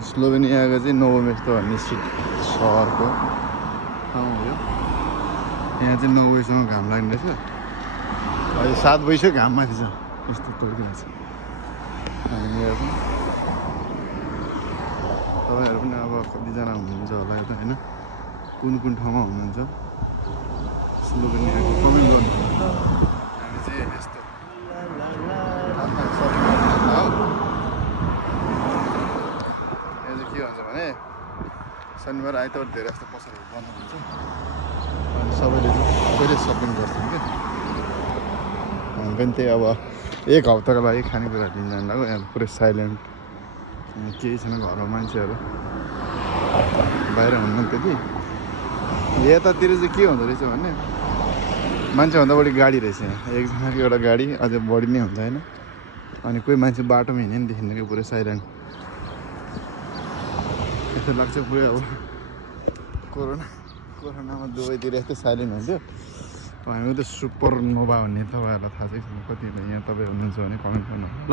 स्लोभेनियाको चाहिँ नोभो मेस्तो भन्ने सहरको ठाउँ हो यो। यहाँ चाहिँ 9 बजीसम्म घाम लाग्ने रहेछ। अहिले 7 बजीसम्म घाम माथि छ, यस्तो तोडिरहेको छ। हामीहरू पनि तपाईँहरू पनि अब कतिजना हुनुहुन्छ होला यता होइन, कुन ठाउँमा हुनुहुन्छ स्लोभेनियाको कमेन्ट गर्नु। हामी चाहिँ यस्तो के भन्छ भने शनिबार आइतबार धेरै जस्तो पसलहरू बन्द हुन्छ अनि सबैले पहिल्यै सपिङ गर्छन् क्या। हामी पनि त्यही अब 1 हप्ताको लागि खानेकुरा लिन जानु लाग्यो। यहाँ पुरै साइलेन्ट, केही छैन, घरमा मान्छेहरू बाहिर हुन्न त्यति। यतातिर चाहिँ के हुँदो रहेछ भने मान्छेभन्दा बढी गाडी रहेछ यहाँ। एकजनाको एउटा गाडी अझै बढी नै हुन्छ होइन। अनि कोही मान्छे बाटोमा हिँड्ने नि देखिन्न कि, पुरै साइलेन्ट। यस्तो लाग्छ पुरै अब कोरोनामा दुबईतिर यस्तो साइलेन्ट हुन्थ्यो। हामीको त सुपर नोभा भन्ने तपाईँहरूलाई थाहा छैन, कति यहाँ तपाईँ हुनुहुन्छ भने कमेन्ट गर्नु ल।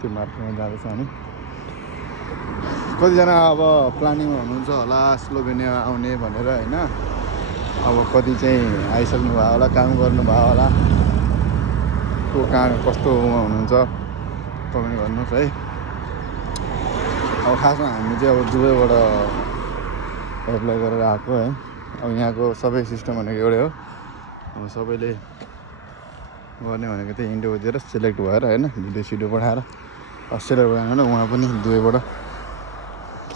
त्यो मार्केटमा जाँदैछ हामी। कतिजना अब प्लानिङमा हुनुहुन्छ होला स्लोभेनिया आउने भनेर होइन। अब कति चाहिँ आइसक्नु भयो होला, काम गर्नुभयो होला, को कहाँ कस्तोमा हुनुहुन्छ कमेन्ट गर्नुहोस् है। अब खासमा हामी चाहिँ अब दुबईबाट एप्लाई गरेर आएको है। अब यहाँको सबै सिस्टम भनेको एउटै हो। अब सबैले गर्ने भनेको चाहिँ इन्टरभ्यू दिएर सिलेक्ट भएर होइन, भिडियो सिडियो पठाएर सेलेक्ट भएन। उहाँ पनि दुबईबाट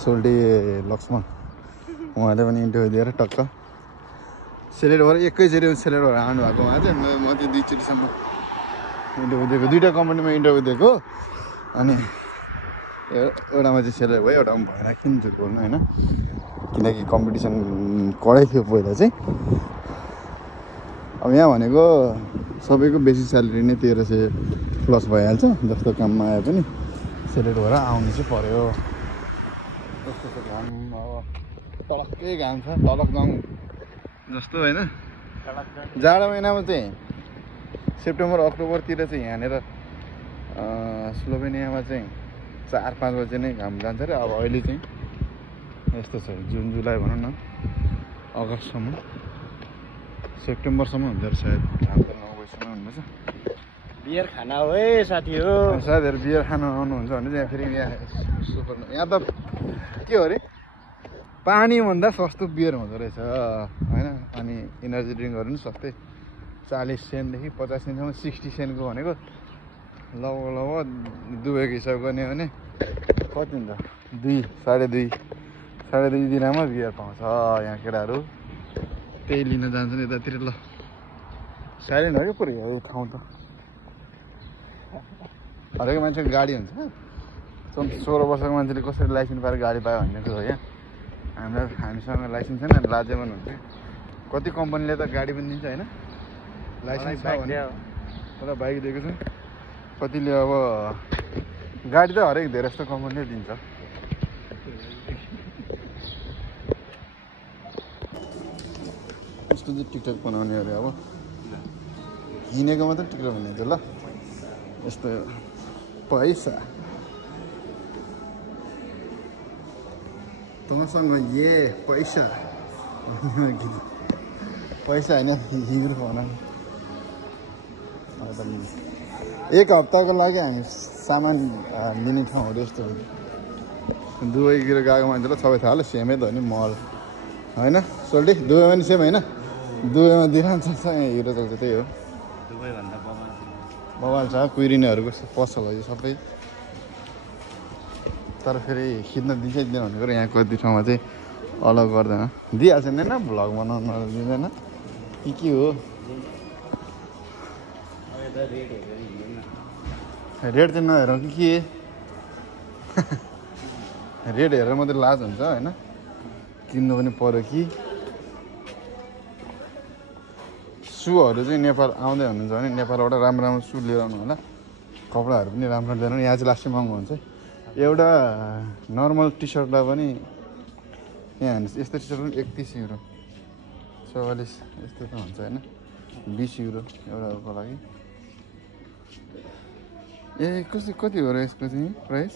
सोल्टी लक्ष्मण उहाँले पनि इन्टरभ्यू दिएर टक्क सेलेक्ट भएर एकैचोटि सेलेक्ट भएर आउनुभएको। उहाँ चाहिँ म चाहिँ 2 चोटिसम्म इन्टरभ्यू दिएको, 2टा कम्पनीमा इन्टरभ्यू दिएको। अनि एउटामा चाहिँ सेलेक्ट भयो, एउटामा भएन। किन झुट बोल्नु होइन, किनकि कम्पिटिसन कडै थियो पहिला चाहिँ। अब यहाँ भनेको सबैको बेसी स्यालेरी नै 1300 प्लस भइहाल्छ, जस्तो काममा आए पनि सेलेक्ट भएर आउनु चाहिँ पर्यो। कस्तो घाम, अब तलक्कै घाम छ, तलक जाउँ जस्तो होइन। जाडो महिनामा चाहिँ सेप्टेम्बर अक्टोबरतिर चाहिँ यहाँनिर स्लोभेनियामा चाहिँ 4-5 बजे नै घाम जान्छ अरे। अब अहिले चाहिँ यस्तो छ, जुन जुलाई भनौँ न, अगस्तसम्म, सेप्टेम्बरसम्म हुन्छ अरे सायद। घाम त 9 बजीसम्म हुँदैछ। बियर खाना हो है साथी हो। साथीहरू बियर खानु आउनुहुन्छ भने चाहिँ फेरि यहाँ सुपर, यहाँ त के हो अरे पानीभन्दा सस्तो बियर हुँदो रहेछ होइन। अनि इनर्जी ड्रिङ्कहरू पनि सस्तै, 40 सेन्टदेखि 50 सेन्टसम्म। 60 सेन्टको भनेको लगभग दुबईको हिसाब गर्ने हो भने कति हुन्छ, 2-2.5 दिनमा बियर पाउँछ यहाँ केटाहरू। त्यही लिन जान्छन् यतातिर। ल साइलेन्ट हो कि पुरै यो ठाउँ त। हरेक मान्छेको गाडी हुन्छ। 16 वर्षको मान्छेले कसरी लाइसेन्स पाएर गाडी पायो भन्ने कुरो हो यहाँ। हामीसँग लाइसेन्स छैन, लाजेमन हुन्छ। कति कम्पनीले त गाडी पनि दिन्छ होइन, लाइसेन्स छ भने। तर बाइक दिएको छु, कतिले अब गाडी त हरेक धेरै जस्तो कम्पनीले दिन्छ। यस्तो चाहिँ टिकटक बनाउने अरे। अब हिँडेको मात्रै टिकटक हुने थियो ल। यस्तो पैसा तँसँग पैसा पैसा होइन, हिरो भन। 1 हप्ताको लागि हामी सामान लिने ठाउँ हो यस्तो। दुबईतिर गएको मान्छेलाई सबै थाहा होला, सेमै त हो नि मल होइन। सोल्टी दुबईमा पनि सेम होइन, दुबईमा दिइरहन्छ यहाँ हिरो चल्छ। त्यही हो, दुबईभन्दा बवाल छ। कुइरिनेहरूको पसल हो यो सबै। तर फेरि खिच्न दिन्छ दिँदैन भनेको यहाँ कति ठाउँमा चाहिँ अलग गर्दैन, दिइहाल्छ नि होइन। भ्लग बनाउनु दिँदैन के हो। रेट चाहिँ नहेरौँ के रेट हेरेर मात्रै लाज हुन्छ होइन, किन्नु पनि पर्यो कि। सुहरू चाहिँ नेपाल आउँदै हुनुहुन्छ भने नेपालबाट राम्रो राम्रो सु लिएर आउनु होला। कपडाहरू पनि राम्रो लिएर आउनु। यहाँ चाहिँ लास्टै महँगो हुन्छ। एउटा नर्मल टी सर्टलाई पनि यहाँ हेर्नुहोस्, यस्तो टी सर्ट पनि 31 युरो, 44 यस्तो त हुन्छ होइन। 20 युरो एउटाको लागि। ए कति हो र यसको चाहिँ प्राइस?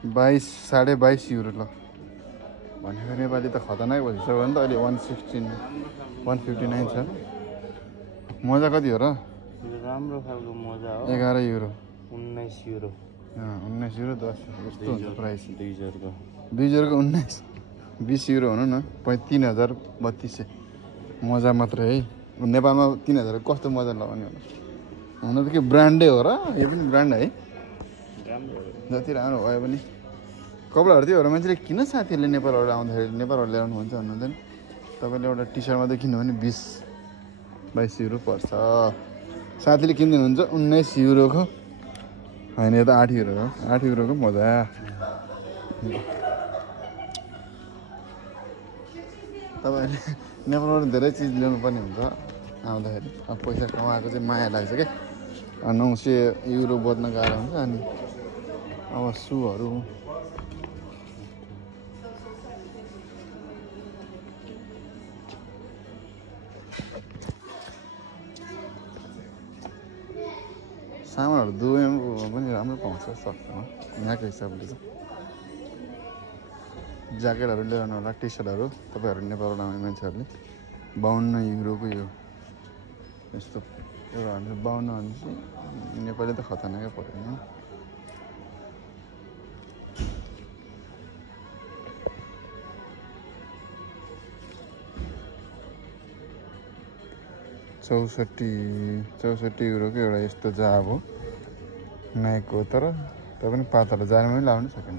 22 22.5 युरो ल भनेको नेपाली त खतरनाक भइसक्यो नि त अहिले 159 छ मोजा कति हो र राम्रो खालको मोजा हो 11 युरो 19 युरो 19 युरो 10 यस्तो हुन्छ प्राइस 2000 को 2000 को 19 20 युरो हुनु न 3032 मोजा मात्रै है नेपालमा 3000 कस्तो मोजा लगाउने होला हुन त के ब्रान्डै हो र यो पनि ब्रान्ड है जति राम्रो भयो पनि कपडाहरू थियो मान्छेले किन साथीहरूले नेपालबाट आउँदाखेरि नेपालबाट ल्याउनु हुन्छ भन्नुहुँदैन तपाईँले एउटा टी सर्ट मात्रै किन्नु भने 20-22 युरो पर्छ साथीले किनिदिनुहुन्छ 19 युरोको होइन यो त 8 युरो हो 8 युरोको मोजा तपाईँले नेपालबाट धेरै चिज ल्याउनु पर्ने हुन्छ आउँदाखेरि अब पैसा कमाएको चाहिँ माया लाग्छ क्या 900 युरो बोज्न गाह्रो हुन्छ अनि अब सुहरू सामानहरू दुबईमा पनि राम्रो पाउँछ सस्तोमा यहाँको हिसाबले चाहिँ ज्याकेटहरू ल्याउनु होला टी सर्टहरू तपाईँहरू नेपालबाट आउने मान्छेहरूले 52 युरोको यो यस्तो एउटा हुन्छ 52 भनेपछि नेपाली त खतरनाकै पऱ्यो नि 64 युरोको एउटा यस्तो जाब हो नाइकको तर पनि पातलो जाडोमा पनि लाउनु सकेन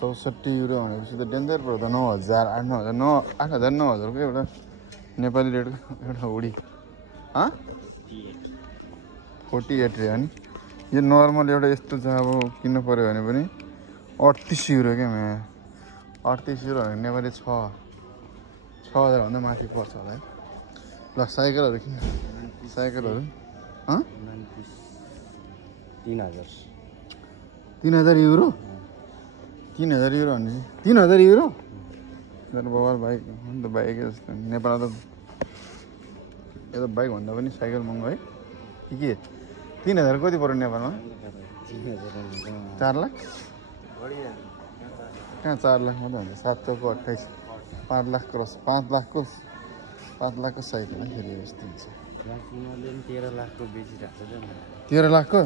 64 युरो भनेपछि त डेन्जर पर्छ 9000 8000 9000 को एउटा नेपाली रेटको एउटा हुडी 48 रे अनि यो नर्मल एउटा यस्तो जाब किन्नु पर्यो भने पनि 38 युरो क्या म्या 38 युरो भने नेपाली 6000 भन्दा माथि पर्छ होला है ल साइकलहरू किन साइकलहरू 3000 युरो 3000 युरो भने 3000 युरो मेरो बाबा बाइक हो नि त बाइकै जस्तो नेपालमा त यो त बाइक भन्दा पनि साइकल महँगो है के 3000 कति पर्यो नेपालमा 4 लाख कहाँ 4 लाख मात्रै हुन्छ 7 चौको 28 5 लाख क्रस 5 लाखको साइकल फेरि यस्तो हुन्छ 13 लाखको बेचिरहेको छ 13 लाखको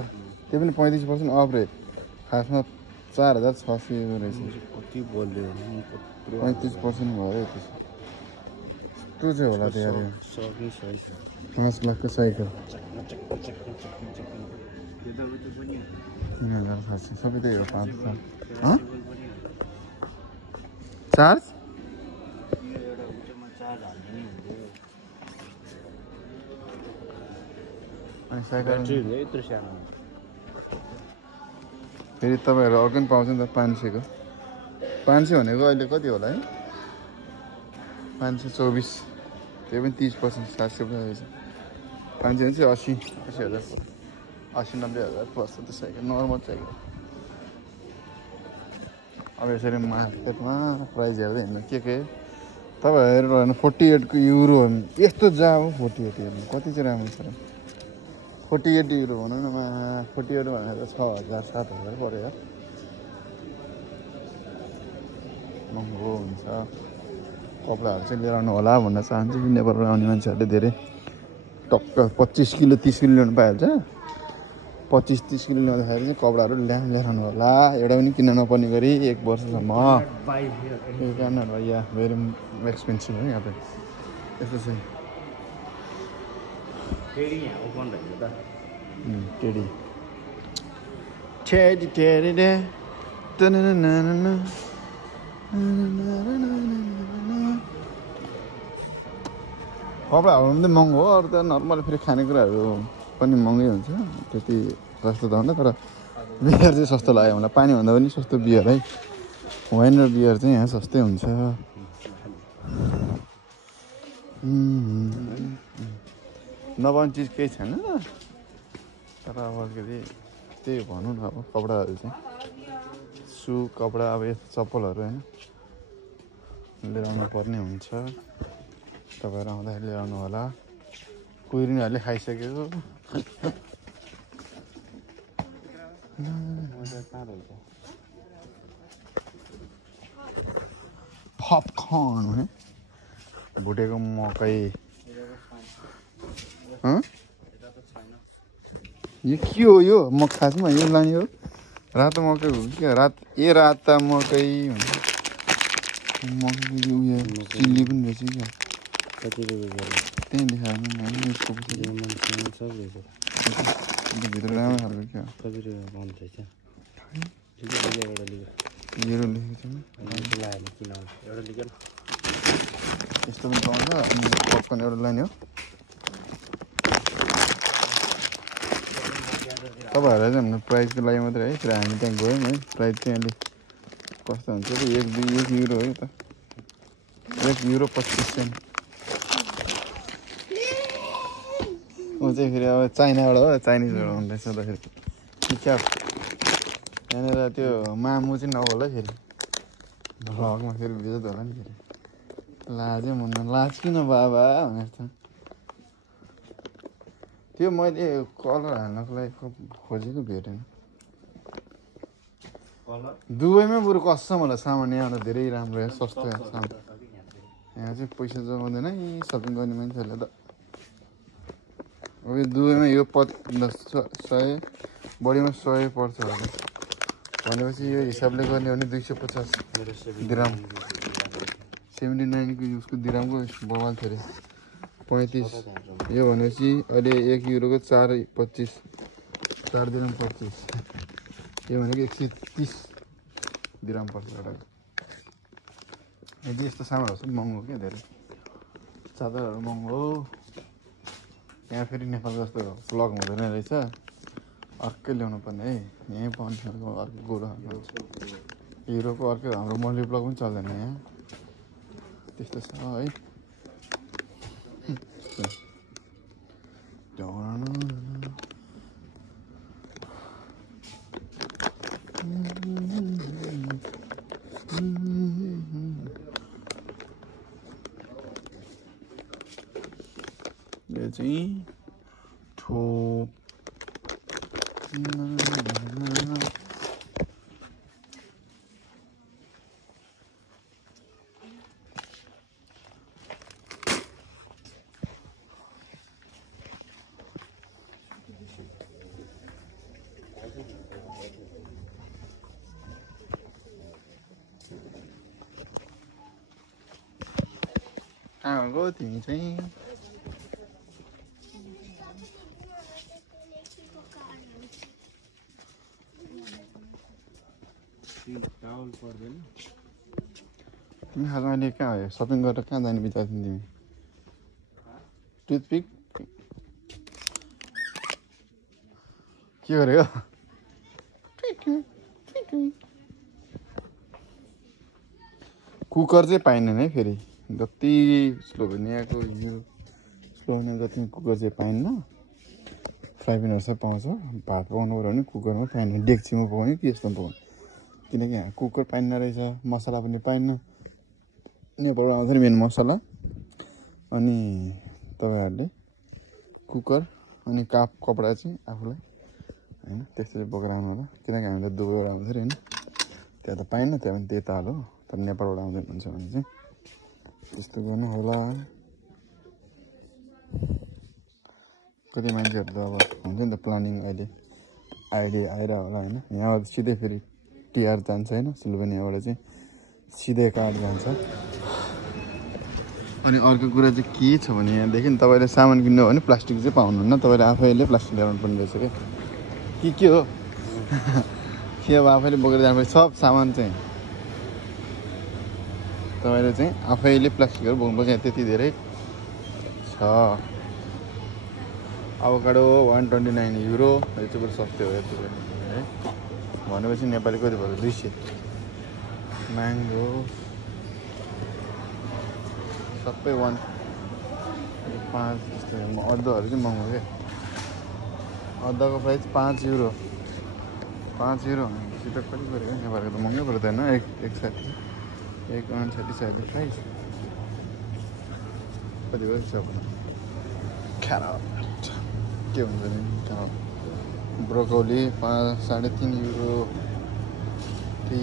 त्यो पनि 35% अफ रेट खासमा 4600 रहेछ कति बोल्यो 35% भयो त्यो चाहिँ होला त्यो 5 लाखको साइकल 3700 सबै त्यही हो 5 लाख चार्ज अनि साइकल फेरि तपाईँहरू अर्को पनि पाउँछ नि त 500 को 500 भनेको अहिले कति होला है 524 त्यो पनि 30% 700 रहेछ 500 चाहिँ 80,000 80-90,000 पर्छ त्यो साइकल नर्मल साइकल अब यसरी मार्केटमा प्राइस हेर्दै हिँड्नु के तपाईँहरू हेर्नु 48 को युरो यस्तो जाब 48 हेर्नु कति चाहिँ राम्रो छ 48 युरो भनौँ न 48 भनेर 6000-7000 पऱ्यो यार महँगो हुन्छ कपडाहरू चाहिँ लिएर आउनु होला भन्न चाहन्छु नेपालबाट आउने मान्छेहरूले धेरै टक्क 25 किलो 30 किलो ल्याउनु पाइहाल्छ 25-30 किलो ल्याउँदाखेरि चाहिँ कपडाहरू लिएर आउनु होला एउटा पनि किन्न नपर्ने गरी 1 वर्षसम्म त्यही कारण या भेरी एक्सपेन्सिभ है यहाँ त यस्तो चाहिँ टेडी कपडाहरू पनि महँगो हो अरू त नर्मल फेरि खानेकुराहरू पनि महँगै हुन्छ त्यति सस्तो त हुँदैन तर बियर चाहिँ सस्तो लाग्यो मलाई पानी भन्दा पनि सस्तो बियर है वाइन र बियर चाहिँ यहाँ सस्तै हुन्छ नपाउने चिज केही छैन तर अब अलिकति त्यही भनौँ न अब कपडाहरू चाहिँ सु कपडा अब यस्तो चप्पलहरू होइन लिएर आउनु पर्ने हुन्छ तपाईँहरू आउँदाखेरि लिएर आउनु होला कुहिरिनेहरूले खाइसकेको रहेछ पपकर्न है भुटेको मकै यो के हो यो म खासमा यो लाने हो रातो मकै हो क्या राता मकै मकै उयो चिल्ली पनि रहेछ क्या कति रुपियाँ त्यही देखाएको यसको सब रहेछ भित्र राम्रो खालको क्या कति रुपियाँ पाउँछ एउटा मेरो लेखेको छ लगाएर किन एउटा लिगल यस्तो पनि पाउँछ अनि पपकर्न एउटा लाने हो तपाईँहरूलाई चाहिँ हाम्रो प्राइजको लागि मात्रै है तर हामी त्यहाँ गयौँ है प्राइज चाहिँ अलिक कस्तो हुन्छ त 1 युरो हो त 1 युरो 25 सेन्ट ऊ चाहिँ फेरि अब चाइनाबाट हो चाइनिजबाट हुँदैछ त फेरि क्या त्यहाँनिर त्यो मामु चाहिँ नहोला फेरि भ्लगमा फेरि बेजत होला नि फेरि लाजै मन लाज किन बाबा भनेर त त्यो मैले कलर हाल्नको लागि खोजेको भेटेन दुबईमै बरु कसम होला सामान यहाँ धेरै राम्रो या सस्तो सामान यहाँ चाहिँ पैसा जोगाउँदैन यी सपिङ गर्ने मान्छेहरूले त अब यो दुबईमा यो 100 बढीमा 100 पर्छ होला भनेपछि यो हिसाबले गर्ने हो भने 250 दिराम 79 को उसको दिरामको बवाल थियो अरे 35 यो भनेपछि अहिले 1 युरोको 4.25 4 दिराम 25 यो भनेको 130 दिराम पर्छ एउटा यदि यस्तो सामानहरू सब महँगो क्या धेरै चादरहरू महँगो यहाँ फेरि नेपाल जस्तो फ्लग हुँदैन रहेछ अर्कै ल्याउनु पर्ने है यहीँ पाउने अर्को गोरो युरोको अर्कै हाम्रो मल्ली ब्लग पनि चल्दैन यहाँ त्यस्तो छ है यो चाहिँ ठोप कहाँ गयो तिमी चाहिँ टावल पर्दैन तिमी खास अहिले कहाँ हो सपिङ गरेर कहाँ जाने विचार थियौ तिमी टुथपिक के गर्यो कुकर चाहिँ पाइँदैन है फेरि जति स्लोभेनियाको स्लोभेनिया जति कुकर चाहिँ पाइन्न फ्राई प्यानहरू चाहिँ पाउँछ भात पकाउनु पऱ्यो भने कुकरमा पाइन्न डेक्चीमा पकाउने कि यस्तो पकाउने किनकि यहाँ कुकर पाइन्न रहेछ मसला पनि पाइन्न नेपालबाट आउँछ नि मेन मसला अनि तपाईँहरूले कुकर अनि कपडा चाहिँ आफूलाई होइन त्यसरी बोकेर आउनु होला किनकि हामीले दुबईबाट आउँछ अरे होइन त्यहाँ त पाइन्न त्यहाँ पनि त्यही ताल हो तर नेपालबाट आउँदैन भन्छ भने चाहिँ त्यस्तो गर्नु होला कति मान्छेहरू त अब हुन्छ नि त प्लानिङ अहिले आइडिया आइरह होला होइन यहाँ सिधै फेरि टिआर जान्छ होइन स्लोभेनियाबाट चाहिँ सिधै कार्ड जान्छ अनि अर्को कुरा चाहिँ के छ भने यहाँदेखि तपाईँले सामान किन्नु हो भने प्लास्टिक चाहिँ पाउनुहुन्न तपाईँले आफैले प्लास्टिक ल्याउनु पर्ने रहेछ क्या के हो के अब आफैले बोकेर जानुपर्छ सब सामान चाहिँ तपाईँले चाहिँ आफैले प्लास्टिकहरू बोक्नुपर्छ यहाँ त्यति धेरै छ अभोकाडो 129 युरो यो चाहिँ बरु सस्तो हो यति है भनेपछि नेपाली कति भयो 200 म्याङ्गो सबै 1 5 जस्तो अदुवाहरू चाहिँ महँगो क्या अदुवाको प्राइस 5 युरो 5 युरो भनेपछि त कति पऱ्यो क्या नेपालको त महँगै पऱ्यो त होइन 160 159 प्राइस कति भयो सब क्यारट के हुन्छ नि क्यारट ब्रोकौली 5.5 युरो कफी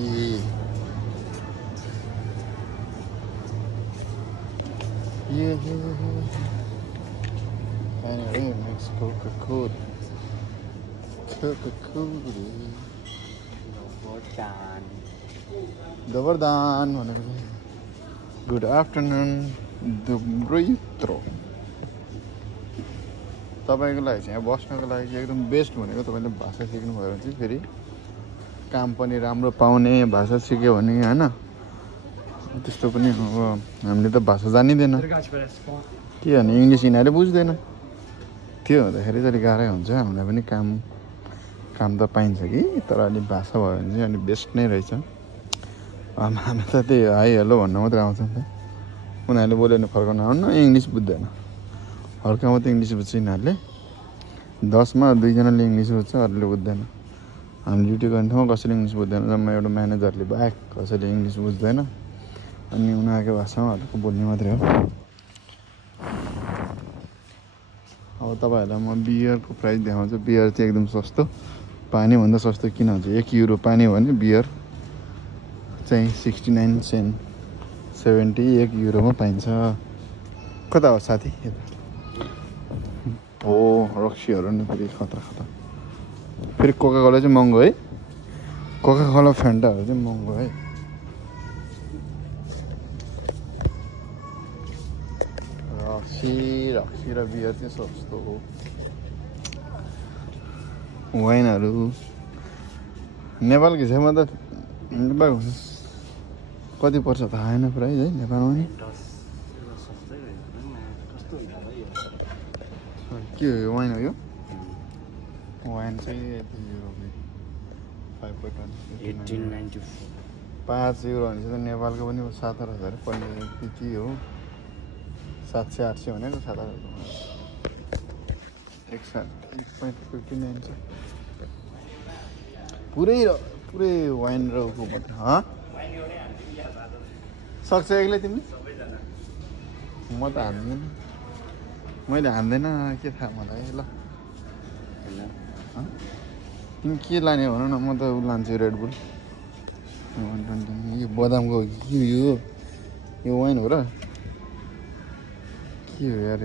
ये makes Coca-Cola. Dobardan भनेको चाहिँ गुड आफ्टरनुन दुब्रोइत्रो तपाईँको लागि चाहिँ यहाँ बस्नको लागि चाहिँ एकदम बेस्ट भनेको तपाईँले भाषा सिक्नुभयो भने चाहिँ फेरि काम पनि राम्रो पाउने भाषा सिक्यो भने होइन त्यस्तो पनि अब हामीले त भाषा जानिँदैन के भने इङ्ग्लिस यिनीहरूले बुझ्दैन त्यो हुँदाखेरि चाहिँ अलिक गाह्रै हुन्छ हामीलाई पनि काम त पाइन्छ कि तर अलिक भाषा भयो भने चाहिँ अलिक बेस्ट नै रहेछ हामी त त्यही हाई हेलो भन्नु मात्रै आउँछ नि त उनीहरूले बोल्यो भने फर्काउनु आउनु इङ्ग्लिस बुझ्दैन हल्का मात्रै इङ्ग्लिस बुझ्छ यिनीहरूले 10मा 2जनाले इङ्ग्लिस बुझ्छ अरूले बुझ्दैन हामी ड्युटी गर्ने ठाउँमा कसैले इङ्ग्लिस बुझ्दैन जम्मा एउटा म्यानेजरले बाहेक कसैले इङ्ग्लिस बुझ्दैन अनि उनीहरूको भाषामा हल्का बोल्ने मात्रै हो अब तपाईँहरूलाई म बियरको प्राइस देखाउँछु बियर चाहिँ एकदम सस्तो पानीभन्दा सस्तो किन हुन्छ €1 पानी हो भने बियर चाहिँ 69 सेन्ट 71 युरोमा पाइन्छ कता हो साथी हो रक्सीहरू नि फेरि खतरा फेरि कोकाकोला चाहिँ महँगो है कोकाकोला फ्यान्टाहरू चाहिँ महँगो है रक्सी र बियर चाहिँ सस्तो हो वाइनहरू नेपालको हिसाबमा त कति पर्छ थाहा छैन प्राइस है नेपालमा नि के हो वाइन हो यो वाइन चाहिँ €5.94 €5 भनेपछि त नेपालको पनि 7,000 पर्ने के हो 700-800 भनेको 7,000 1.59 छ पुरै वाइन र सक्छ एक्लै तिमी म त हान्दैन मैले हान्दैन के थाहा मलाई ल तिमी के लाने भन न म त लान्छु रेडबुल 120 यो बदामको के यो वाइन हो र के हो यार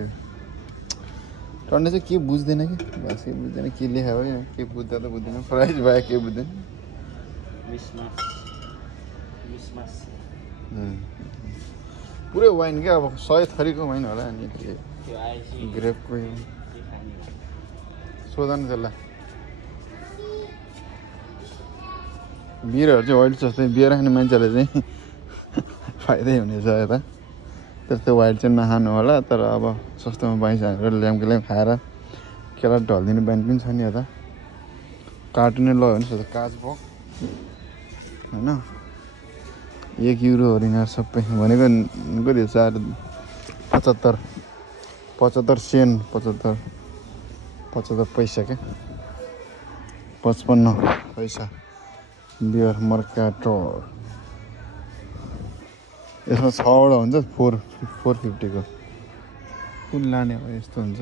टन्डे चाहिँ के बुझ्दैन कि भाषा के बुझ्दैन के लेखा भयो के बुझ्दा त बुझ्दैन प्राइस भयो के बुझ्दैन पुरै वाइन क्या अब 100 थरीको वाइन होला अनि ग्रेपको सोध न त्यसलाई बियरहरू चाहिँ वाइट जस्तै बियर खाने मान्छेहरूले चाहिँ फाइदै हुनेछ यता त्यस्तो वाइट चाहिँ नखानु होला तर अब सस्तोमा पाइन्छ भनेर ल्याम्प खाएर केला ढलिदिने बानी पनि छ नि यता कार्टुनै लग्यो भने सोच काच भयो होइन €1 हो यिनीहरू सबै भनेको कति 75 सेन्ट 75 पैसा क्या 55 पैसा बियर मर्काटो यसमा 6वटा हुन्छ 450 को कुन लाने हो यस्तो हुन्छ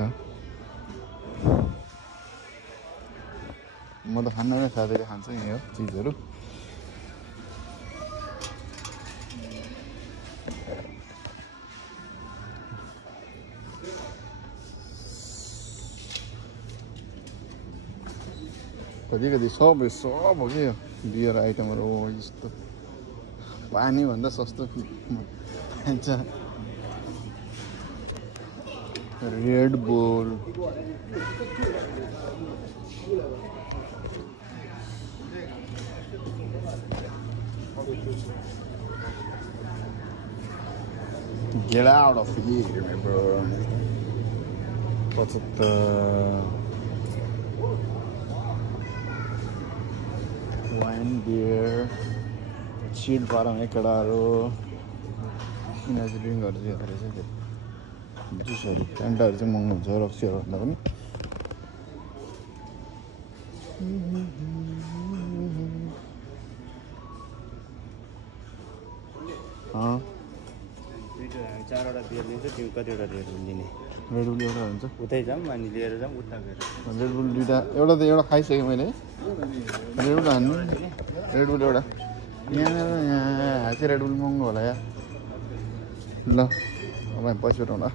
म त खान्न नै साथीले खान्छ नि यो चिजहरू कति सब हो कि यो बियर आइटमहरू हो यस्तो पानीभन्दा सस्तो पाइन्छ red bull Get out of here, bro. 75 wine beer चिड पाराउने केटाहरू यिनीहरू ड्रिङ्कहरू चाहिँ हेरेर चाहिँ जुसहरू फ्यान्टाहरू चाहिँ महँगो हुन्छ रक्सीहरू भन्दा पनि चारवटा बियर लिन्छ तिमी कतिवटा रेड बुल लिने रेड बुल एउटा हुन्छ उतै जाऊँ अनि लिएर जाऊँ उता गएर रेड बुल दुइटा एउटा त एउटा खाइसकेँ मैले रेड बुल हान्नु रेड बुल एउटा यहाँ हाँसेर डुल महँगो होला या ल अब हामी पछि उठाउँला